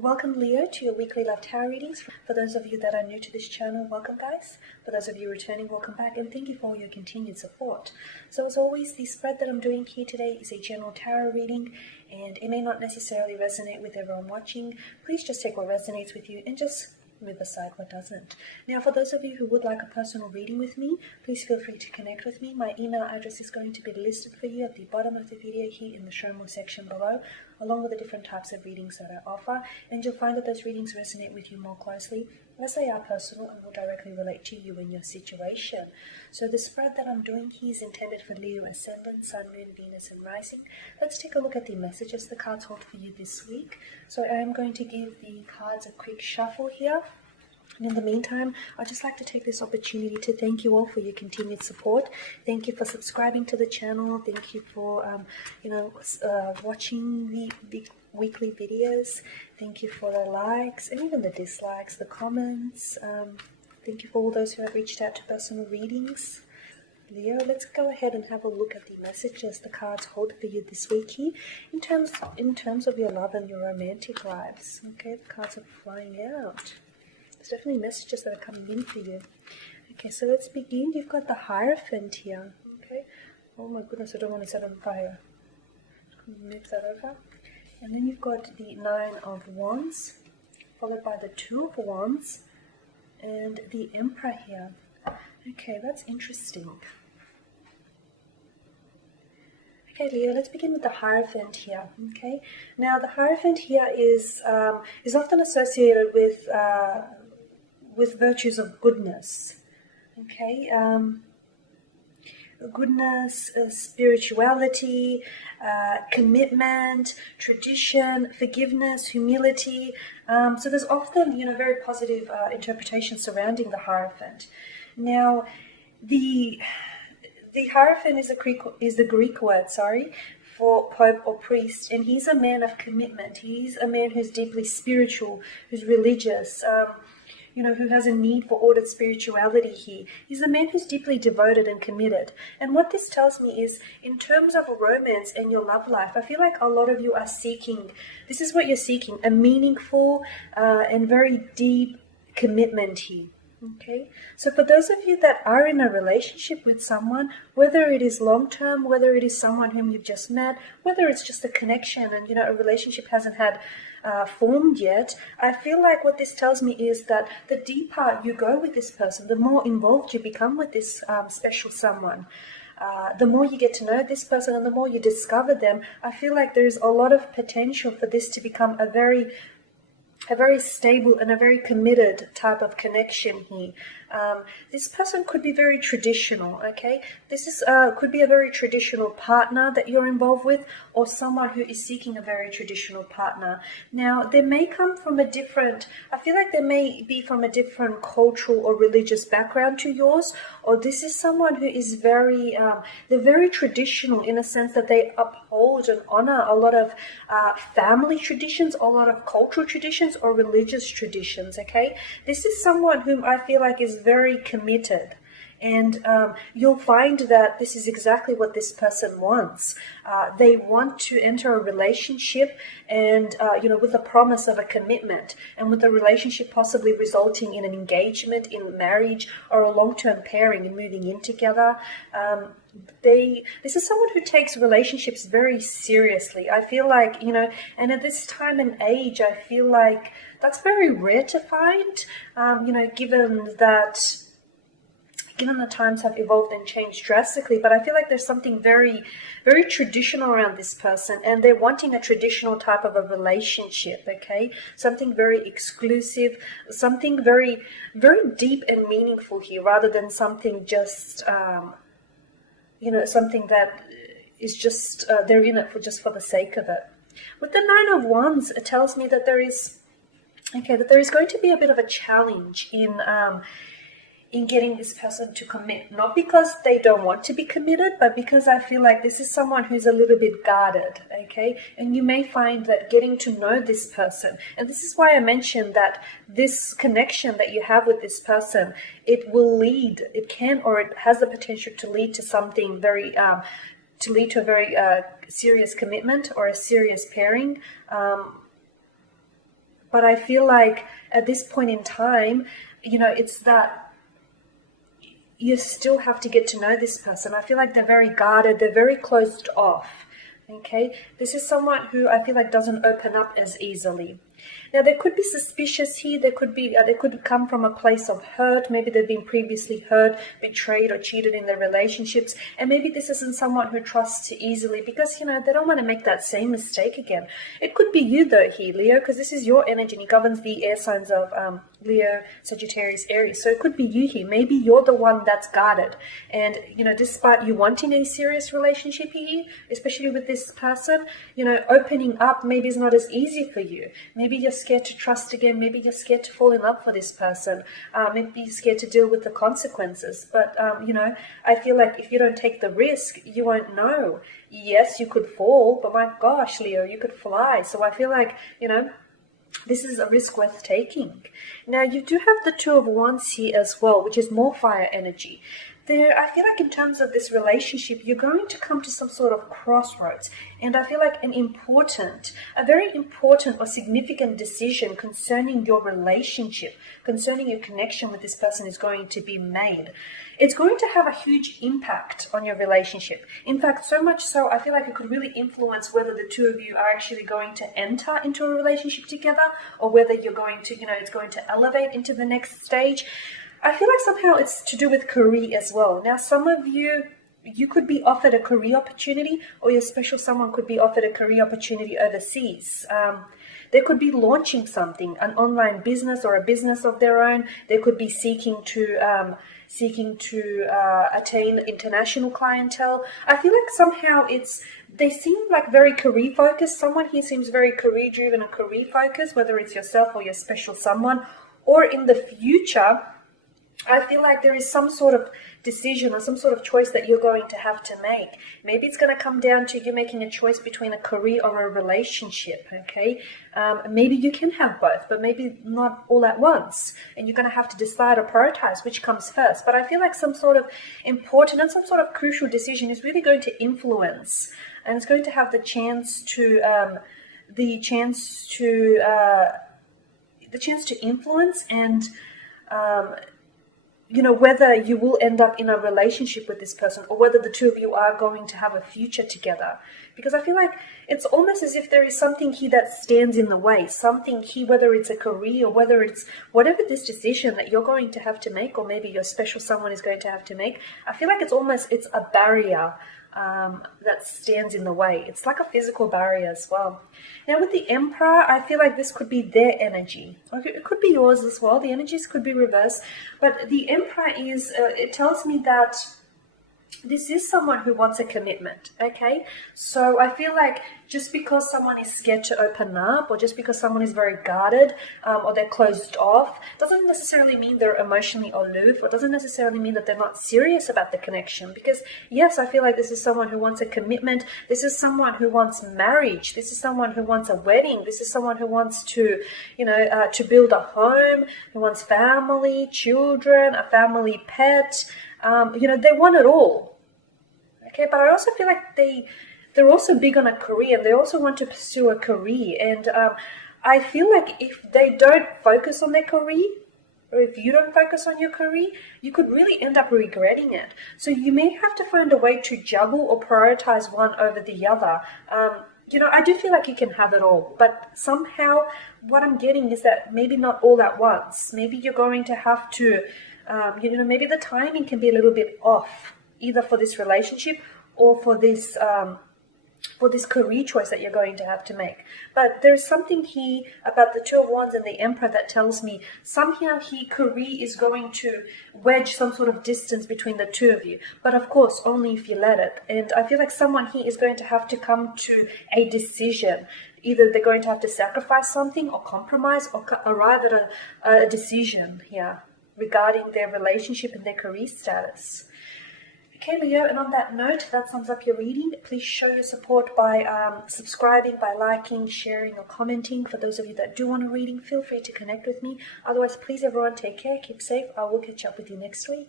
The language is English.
Welcome, Leo, to your weekly love tarot readings. For those of you that are new to this channel, welcome, guys. For those of you returning, welcome back, and thank you for all your continued support. So as always, the spread that I'm doing here today is a general tarot reading, and it may not necessarily resonate with everyone watching. Please just take what resonates with you and just move aside what doesn't. Now, for those of you who would like a personal reading with me, please feel free to connect with me. My email address is going to be listed for you at the bottom of the video here in the show more section below, along with the different types of readings that I offer, and you'll find that those readings resonate with you more closely as they are personal and will directly relate to you and your situation. So the spread that I'm doing here is intended for Leo Ascendant, Sun, Moon, Venus and Rising. Let's take a look at the messages the cards hold for you this week. So I am going to give the cards a quick shuffle here. And in the meantime, I'd just like to take this opportunity to thank you all for your continued support. Thank you for subscribing to the channel. Thank you for, watching the weekly videos. Thank you for the likes and even the dislikes, the comments. Thank you for all those who have reached out to personal readings. Leo, let's go ahead and have a look at the messages the cards hold for you this week here in terms of your love and your romantic lives. Okay, the cards are flying out. There's definitely messages that are coming in for you. Okay, so let's begin. You've got the Hierophant here. Okay. Oh my goodness, I don't want to set on fire. Just going to move that over. And then you've got the Nine of Wands, followed by the Two of Wands, and the Emperor here. Okay, that's interesting. Okay, Leo, let's begin with the Hierophant here. Okay, now the Hierophant here is often associated with virtues of goodness. Okay, goodness, spirituality, commitment, tradition, forgiveness, humility. So there's often, very positive interpretation surrounding the Hierophant. Now, the Hierophant is the Greek word, for pope or priest, and he's a man of commitment. He's a man who's deeply spiritual, who's religious, who has a need for ordered spirituality here. He's a man who's deeply devoted and committed. And what this tells me is, in terms of romance and your love life, I feel like a lot of you are seeking, this is what you're seeking, a meaningful and very deep commitment here. Okay, so for those of you that are in a relationship with someone, whether it is long-term, whether it is someone whom you've just met, whether it's just a connection and, a relationship hasn't had formed yet, I feel like what this tells me is that the deeper you go with this person, the more involved you become with this special someone. The more you get to know this person and the more you discover them, I feel like there's a lot of potential for this to become a very stable and a very committed type of connection here. This person could be very traditional, okay? This is could be a very traditional partner that you're involved with, or someone who is seeking a very traditional partner. Now, they may come from I feel like they may be from a different cultural or religious background to yours, or this is someone who is they're very traditional in a sense that they uphold and honor a lot of family traditions, a lot of cultural traditions or religious traditions, okay? This is someone whom I feel like is very committed, and you'll find that this is exactly what this person wants. They want to enter a relationship and with the promise of a commitment, and with the relationship possibly resulting in an engagement, in marriage, or a long-term pairing and moving in together. This is someone who takes relationships very seriously. I feel like, and at this time and age, I feel like that's very rare to find, given the times have evolved and changed drastically. But I feel like there's something very, very traditional around this person, and they're wanting a traditional type of a relationship, okay? Something very exclusive, something very, very deep and meaningful here, rather than something just, something that is just, they're in it for the sake of it. With the Nine of Wands, it tells me that there is going to be a bit of a challenge in getting this person to commit, not because they don't want to be committed, but because I feel like this is someone who's a little bit guarded, okay? And you may find that getting to know this person, and this is why I mentioned that this connection that you have with this person, it can or it has the potential to lead to something very, to lead to a very serious commitment or a serious pairing. But I feel like at this point in time, it's that you still have to get to know this person. I feel like they're very guarded, they're very closed off. Okay, this is someone who I feel like doesn't open up as easily. Now, there could be suspicious here. There could come from a place of hurt. Maybe they've been previously hurt, betrayed, or cheated in their relationships. And maybe this isn't someone who trusts easily because, they don't want to make that same mistake again. It could be you, though, here, Leo, because this is your energy and it governs the air signs of Leo, Sagittarius, Aries. So it could be you here. Maybe you're the one that's guarded. And, despite you wanting a serious relationship here, especially with this person, opening up maybe is not as easy for you. Maybe you're scared to trust again. Maybe you're scared to fall in love for this person. Maybe you're scared to deal with the consequences. But, I feel like if you don't take the risk, you won't know. Yes, you could fall, but my gosh, Leo, you could fly. So I feel like, this is a risk worth taking. Now, you do have the Two of Wands here as well, which is more fire energy. I feel like in terms of this relationship, you're going to come to some sort of crossroads. And I feel like a very important or significant decision concerning your relationship, concerning your connection with this person is going to be made. It's going to have a huge impact on your relationship. In fact, so much so, I feel like it could really influence whether the two of you are actually going to enter into a relationship together or whether you're going to, it's going to elevate into the next stage. I feel like somehow it's to do with career as well. Now, some of you could be offered a career opportunity, or your special someone could be offered a career opportunity overseas. They could be launching something, an online business or a business of their own. They could be seeking to attain international clientele. I feel like somehow they seem like very career focused. Someone here seems very career driven and career focused, whether it's yourself or your special someone, or in the future. I feel like there is some sort of decision or some sort of choice that you're going to have to make. Maybe it's going to come down to you making a choice between a career or a relationship, okay? Maybe you can have both, but maybe not all at once. And you're going to have to decide or prioritize which comes first. But I feel like some sort of important and some sort of crucial decision is really going to influence. And it's going to have the chance to influence and whether you will end up in a relationship with this person or whether the two of you are going to have a future together. Because I feel like it's almost as if there is something here that stands in the way, something here, whether it's a career or whether it's whatever this decision that you're going to have to make, or maybe your special someone is going to have to make. I feel like it's a barrier that stands in the way. It's like a physical barrier as well. Now with the Emperor, I feel like this could be their energy. It could be yours as well. The energies could be reversed. But the Emperor it tells me that this is someone who wants a commitment, okay? So I feel like just because someone is scared to open up, or just because someone is very guarded, or they're closed off, doesn't necessarily mean they're emotionally aloof, or doesn't necessarily mean that they're not serious about the connection. Because yes, I feel like this is someone who wants a commitment. This is someone who wants marriage. This is someone who wants a wedding. This is someone who wants to, to build a home, who wants family, children, a family pet. They want it all. Okay, but I also feel like they're also big on a career, and they also want to pursue a career. And I feel like if they don't focus on their career, or if you don't focus on your career, you could really end up regretting it. So you may have to find a way to juggle or prioritize one over the other. I do feel like you can have it all, but somehow what I'm getting is that maybe not all at once. Maybe you're going to have to, maybe the timing can be a little bit off, either for this relationship or for this career choice that you're going to have to make. But there's something here about the Two of Wands and the Emperor that tells me somehow career is going to wedge some sort of distance between the two of you. But of course, only if you let it. And I feel like someone here is going to have to come to a decision. Either they're going to have to sacrifice something or compromise or arrive at a decision here regarding their relationship and their career status. Okay, Leo, and on that note, that sums up your reading. Please show your support by subscribing, by liking, sharing, or commenting. For those of you that do want a reading, feel free to connect with me. Otherwise, please, everyone, take care, keep safe. I will catch up with you next week.